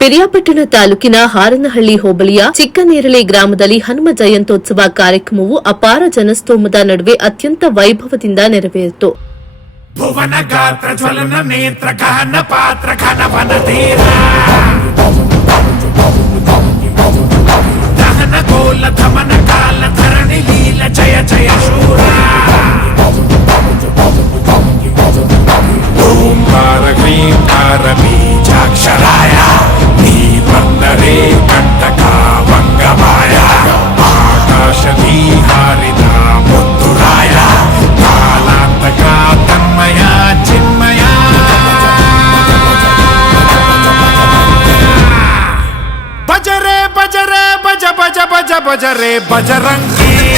ಪಿರಿಯಾಪಟ್ಟಣ ತಾಲೂಕಿನ ಹಾರನಹಳ್ಳಿ ಹೋಬಳಿಯ ಚಿಕ್ಕನೇರಳೆ ಗ್ರಾಮದಲ್ಲಿ ಹನುಮ ಜಯಂತ್ಯೋತ್ಸವ ಕಾರ್ಯಕ್ರಮವು ಅಪಾರ ಜನಸ್ತೋಮದ ನಡುವೆ ಅತ್ಯಂತ ವೈಭವದಿಂದ ನೆರವೇರಿತು. ಭುವನ ಜ್ವಲನ ನೇತ್ರ ಘನ ಪಾತ್ರ ಘನವನ ತೀರ. బజరే బజరంగీ.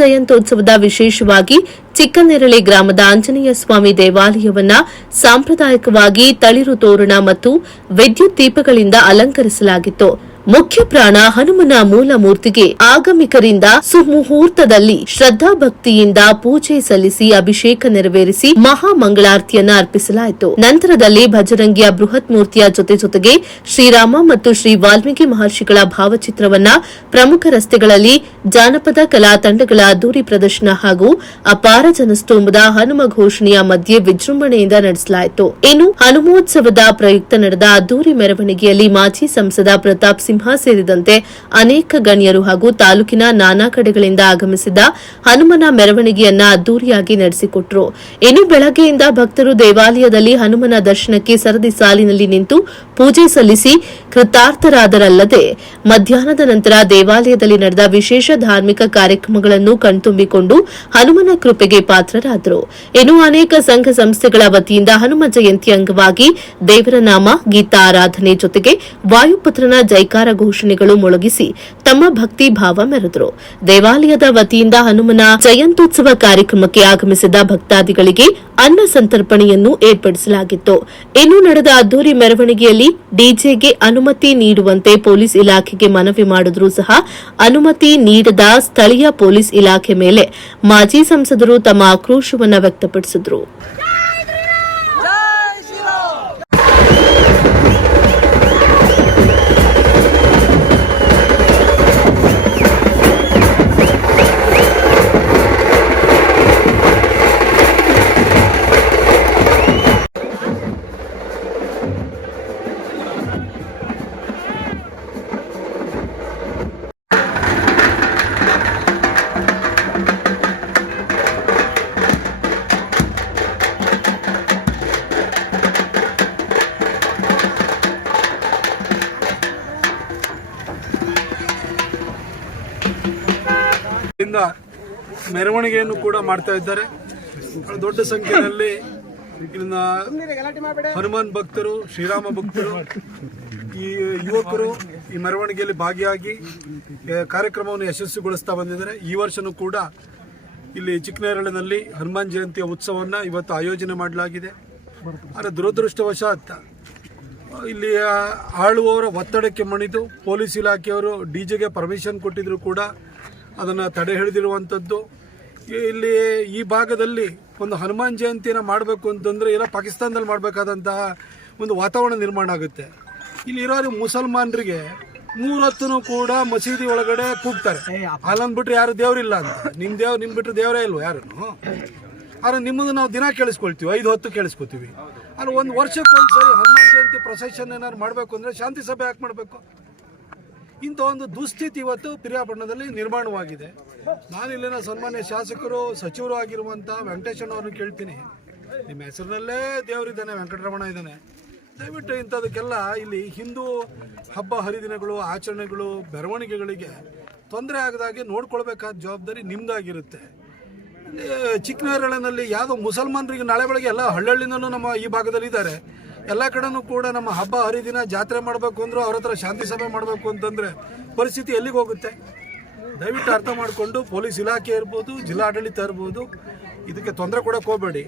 ಜಯಂತ್ಯೋತ್ಸವದ ವಿಶೇಷವಾಗಿ ಚಿಕ್ಕನೆರಳೆ ಗ್ರಾಮದ ಆಂಜನೇಯ ಸ್ವಾಮಿ ದೇವಾಲಯವನ್ನ ಸಾಂಪ್ರದಾಯಿಕವಾಗಿ ತಳಿರು ತೋರಣ ಮತ್ತು ವಿದ್ಯುತ್ ದೀಪಗಳಿಂದ ಅಲಂಕರಿಸಲಾಗಿತ್ತು. ಮುಖ್ಯ ಪ್ರಾಣ ಹನುಮನ ಮೂಲ ಮೂರ್ತಿಗೆ ಆಗಮಿಕರಿಂದ ಸುಮುಹೂರ್ತದಲ್ಲಿ ಶ್ರದ್ಧಾಭಕ್ತಿಯಿಂದ ಪೂಜೆ ಸಲ್ಲಿಸಿ ಅಭಿಷೇಕ ನೆರವೇರಿಸಿ ಮಹಾಮಂಗಳಾರತಿಯನ್ನ ಅರ್ಪಿಸಲಾಯಿತು. ನಂತರದಲ್ಲಿ ಭಜರಂಗಿಯ ಬೃಹತ್ ಮೂರ್ತಿಯ ಜೊತೆ ಜೊತೆಗೆ ಶ್ರೀರಾಮ ಮತ್ತು ಶ್ರೀ ವಾಲ್ಮೀಕಿ ಮಹರ್ಷಿಗಳ ಭಾವಚಿತ್ರವನ್ನ ಪ್ರಮುಖ ರಸ್ತೆಗಳಲ್ಲಿ ಜಾನಪದ ಕಲಾ ತಂಡಗಳ ಅದ್ದೂರಿ ಪ್ರದರ್ಶನ ಹಾಗೂ ಅಪಾರ ಜನಸ್ತೋಮದ ಹನುಮ ಘೋಷಣೆಯ ಮಧ್ಯೆ ವಿಜೃಂಭಣೆಯಿಂದ ನಡೆಸಲಾಯಿತು. ಇನ್ನು ಹನುಮೋತ್ಸವದ ಪ್ರಯುಕ್ತ ನಡೆದ ದೂರಿ ಮೆರವಣಿಗೆಯಲ್ಲಿ ಮಾಜಿ ಸಂಸದ ಪ್ರತಾಪ್ ಸಿಂಹ ಸೇರಿದಂತೆ ಅನೇಕ ಗಣ್ಯರು ಹಾಗೂ ತಾಲೂಕಿನ ನಾನಾ ಕಡೆಗಳಿಂದ ಆಗಮಿಸಿದ್ದ ಹನುಮನ ಮೆರವಣಿಗೆಯನ್ನ ಅದ್ದೂರಿಯಾಗಿ ನಡೆಸಿಕೊಟ್ಟರು ಇನ್ನು ಬೆಳಗ್ಗೆಯಿಂದ ಭಕ್ತರು ದೇವಾಲಯದಲ್ಲಿ ಹನುಮನ ದರ್ಶನಕ್ಕೆ ಸರದಿ ಸಾಲಿನಲ್ಲಿ ನಿಂತು ಪೂಜೆ ಸಲ್ಲಿಸಿ ಕೃತಾರ್ಥರಾದರಲ್ಲದೆ, ಮಧ್ಯಾಹ್ನದ ನಂತರ ದೇವಾಲಯದಲ್ಲಿ ನಡೆದ ವಿಶೇಷ ಧಾರ್ಮಿಕ ಕಾರ್ಯಕ್ರಮಗಳನ್ನು ಕಣ್ತುಂಬಿಕೊಂಡು ಹನುಮನ ಕೃಪೆಗೆ ಪಾತ್ರರಾದರು. ಇನ್ನು ಅನೇಕ ಸಂಘ ಸಂಸ್ಥೆಗಳ ವತಿಯಿಂದ ಹನುಮ ಜಯಂತಿ ಅಂಗವಾಗಿ ದೇವರ ನಾಮ, ಗೀತಾ, ಆರಾಧನೆ ಜೊತೆಗೆ ವಾಯುಪುತ್ರನ ಜೈಕಾರ ಘೋಷಣೆಗಳು ಮೊಳಗಿಸಿ ತಮ್ಮ ಭಕ್ತಿ ಭಾವ ಮೆರೆದರು. ದೇವಾಲಯದ ವತಿಯಿಂದ ಹನುಮನ ಜಯಂತ್ಯುತ್ಸವ ಕಾರ್ಯಕ್ರಮಕ್ಕೆ ಆಗಮಿಸಿದ ಭಕ್ತಾದಿಗಳಿಗೆ ಅನ್ನ ಸಂತರ್ಪಣೆಯನ್ನು ಏರ್ಪಡಿಸಲಾಗಿತ್ತು. ಇನ್ನು ನಡೆದ ಅದ್ದೂರಿ ಮೆರವಣಿಗೆಯಲ್ಲಿ ಡಿಜೆಗೆ ಅನುಮತಿ ನೀಡುವಂತೆ ಪೊಲೀಸ್ ಇಲಾಖೆಗೆ ಮನವಿ ಮಾಡಿದರೂ ಸಹ ಅನುಮತಿ ನೀಡದ ಸ್ಥಳೀಯ ಪೊಲೀಸ್ ಇಲಾಖೆ ಮೇಲೆ ಮಾಜಿ ಸಂಸದರು ತಮ್ಮ ಆಕ್ರೋಶವನ್ನು ವ್ಯಕ್ತಪಡಿಸಿದರು. ಇಂದ ಮೆರವಣಿಗೆಯನ್ನು ಕೂಡ ಮಾಡ್ತಾ ಇದ್ದಾರೆ. ದೊಡ್ಡ ಸಂಖ್ಯೆಯಲ್ಲಿ ಹನುಮಾನ್ ಭಕ್ತರು, ಶ್ರೀರಾಮ ಭಕ್ತರು, ಈ ಯುವಕರು ಈ ಮೆರವಣಿಗೆಯಲ್ಲಿ ಭಾಗಿಯಾಗಿ ಕಾರ್ಯಕ್ರಮವನ್ನು ಯಶಸ್ವಿಗೊಳಿಸ್ತಾ ಬಂದಿದ್ದಾರೆ. ಈ ವರ್ಷನೂ ಕೂಡ ಇಲ್ಲಿ ಚಿಕ್ಕನೇರಳಿನಲ್ಲಿ ಹನುಮಾನ್ ಜಯಂತಿಯ ಉತ್ಸವವನ್ನು ಇವತ್ತು ಆಯೋಜನೆ ಮಾಡಲಾಗಿದೆ. ಆದರೆ ದುರದೃಷ್ಟವಶಾತ್ ಇಲ್ಲಿ ಆಳುವವರ ಒತ್ತಡಕ್ಕೆ ಮಣಿದು ಪೊಲೀಸ್ ಇಲಾಖೆಯವರು ಡಿ ಜೆಗೆ ಪರ್ಮಿಷನ್ ಕೊಟ್ಟಿದ್ರು ಕೂಡ ಅದನ್ನು ತಡೆ ಹಿಡಿದಿರುವಂಥದ್ದು ಇಲ್ಲಿ ಈ ಭಾಗದಲ್ಲಿ ಒಂದು ಹನುಮಾನ್ ಜಯಂತಿನ ಮಾಡಬೇಕು ಅಂತಂದರೆ ಎಲ್ಲ ಪಾಕಿಸ್ತಾನದಲ್ಲಿ ಮಾಡಬೇಕಾದಂತಹ ಒಂದು ವಾತಾವರಣ ನಿರ್ಮಾಣ ಆಗುತ್ತೆ. ಇಲ್ಲಿ ಇರೋರು ಮುಸಲ್ಮಾನರಿಗೆ ಮೂರತ್ತೂ ಕೂಡ ಮಸೀದಿ ಒಳಗಡೆ ಕೂಗ್ತಾರೆ. ಅಲ್ಲಂದ್ಬಿಟ್ರೆ ಯಾರು ದೇವರಿಲ್ಲ ಅಂತ. ನಿಮ್ಮ ದೇವ್ ನಿಮ್ಮ ಬಿಟ್ಟರೆ ದೇವರೇ ಇಲ್ವ ಯಾರು? ಆದ್ರೆ ನಿಮ್ಮದು ನಾವು ದಿನ ಕೇಳಿಸ್ಕೊಳ್ತೀವಿ ಐದು ಹೊತ್ತು ಕೇಳಿಸ್ಕೊತೀವಿ. ಆದರೆ ಒಂದು ವರ್ಷಕ್ಕೆ ಒಂದ್ಸರಿ ಹನುಮಾನ್ ಜಯಂತಿ ಪ್ರೊಸೆಷನ್ ಏನಾದ್ರು ಮಾಡಬೇಕು ಅಂದರೆ ಶಾಂತಿ ಸಭೆ ಯಾಕೆ ಮಾಡಬೇಕು? ಇಂಥ ಒಂದು ದುಸ್ಥಿತಿ ಇವತ್ತು ಪಿರಿಯಾಪಟ್ಟಣದಲ್ಲಿ ನಿರ್ಮಾಣವಾಗಿದೆ. ನಾನು ಇಲ್ಲಿನ ಸನ್ಮಾನ್ಯ ಶಾಸಕರು, ಸಚಿವರು ಆಗಿರುವಂಥ ವೆಂಕಟೇಶಣ್ಣವ್ರನ್ನ ಕೇಳ್ತೀನಿ. ನಿಮ್ಮ ಹೆಸರಿನಲ್ಲೇ ದೇವರಿದ್ದಾನೆ ವೆಂಕಟರಮಣ ಇದ್ದಾನೆ. ದಯವಿಟ್ಟು ಇಂಥದಕ್ಕೆಲ್ಲ ಇಲ್ಲಿ ಹಿಂದೂ ಹಬ್ಬ ಹರಿದಿನಗಳು, ಆಚರಣೆಗಳು ಬೆರವಣಿಗೆಗಳಿಗೆ ತೊಂದರೆ ಆಗದಾಗೆ ನೋಡ್ಕೊಳ್ಬೇಕಾದ ಜವಾಬ್ದಾರಿ ನಿಮ್ಮದಾಗಿರುತ್ತೆ ಇಲ್ಲಿ ಚಿಕ್ಕನೇರಳಿನಲ್ಲಿ ಯಾವುದೋ ಮುಸಲ್ಮಾನರಿಗೆ ನಾಳೆ ಬೆಳಗ್ಗೆ ಎಲ್ಲ ಹಳ್ಳಹಳ್ಳಿನಲ್ಲೂ ನಮ್ಮ ಈ ಭಾಗದಲ್ಲಿ ಇದ್ದಾರೆ ಎಲ್ಲ ಕಡೆನೂ ಕೂಡ ನಮ್ಮ ಹಬ್ಬ ಹರಿದಿನ ಜಾತ್ರೆ ಮಾಡಬೇಕು ಅಂದರೂ ಅವ್ರ ಹತ್ರ ಶಾಂತಿ ಸಭೆ ಮಾಡಬೇಕು ಅಂತಂದ್ರೆ ಪರಿಸ್ಥಿತಿ ಎಲ್ಲಿಗೆ ಹೋಗುತ್ತೆ? ದಯವಿಟ್ಟು ಅರ್ಥ ಮಾಡಿಕೊಂಡು ಪೊಲೀಸ್ ಇಲಾಖೆ ಇರ್ಬೋದು, ಜಿಲ್ಲಾಡಳಿತ ಇರ್ಬೋದು, ಇದಕ್ಕೆ ತೊಂದರೆ ಕೊಡಕ್ಕೆ ಹೋಗಬೇಡಿ.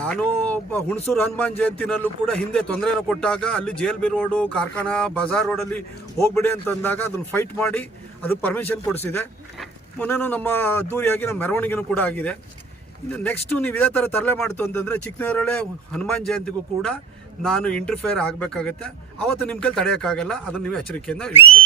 ನಾನು ಒಬ್ಬ ಹುಣಸೂರು ಹನುಮಾನ್ ಜಯಂತಿನಲ್ಲೂ ಕೂಡ ಹಿಂದೆ ತೊಂದರೆನ ಕೊಟ್ಟಾಗ ಅಲ್ಲಿ ಜೇಲ್ ಬಿ ರೋಡು, ಕಾರ್ಖಾನಾ, ಬಜಾರ್ ರೋಡಲ್ಲಿ ಹೋಗ್ಬಿಡಿ ಅಂತಂದಾಗ ಅದನ್ನು ಫೈಟ್ ಮಾಡಿ ಅದು ಪರ್ಮಿಷನ್ ಕೊಡಿಸಿದೆ. ಮೊನ್ನೆನೂ ನಮ್ಮ ಅದ್ದೂರಿಯಾಗಿ ನಮ್ಮ ಮೆರವಣಿಗೆನೂ ಕೂಡ ಆಗಿದೆ. ಇನ್ನು ನೆಕ್ಸ್ಟು ನೀವು ಇದೇ ಥರ ತರಲೆ ಮಾಡ್ತು ಅಂತಂದರೆ ಚಿಕ್ಕನೇರಳೆ ಹನುಮಾನ್ ಜಯಂತಿಗೂ ಕೂಡ ನಾನು ಇಂಟರ್ಫೇರ್ ಆಗಬೇಕಾಗತ್ತೆ. ಅವತ್ತು ನಿಮ್ಮ ಕೈಲಿ ತಡೆಯೋಕ್ಕಾಗಲ್ಲ, ಅದನ್ನು ನೀವು ಎಚ್ಚರಿಕೆಯಿಂದ ಇಟ್ಕೊಳ್ಳಿ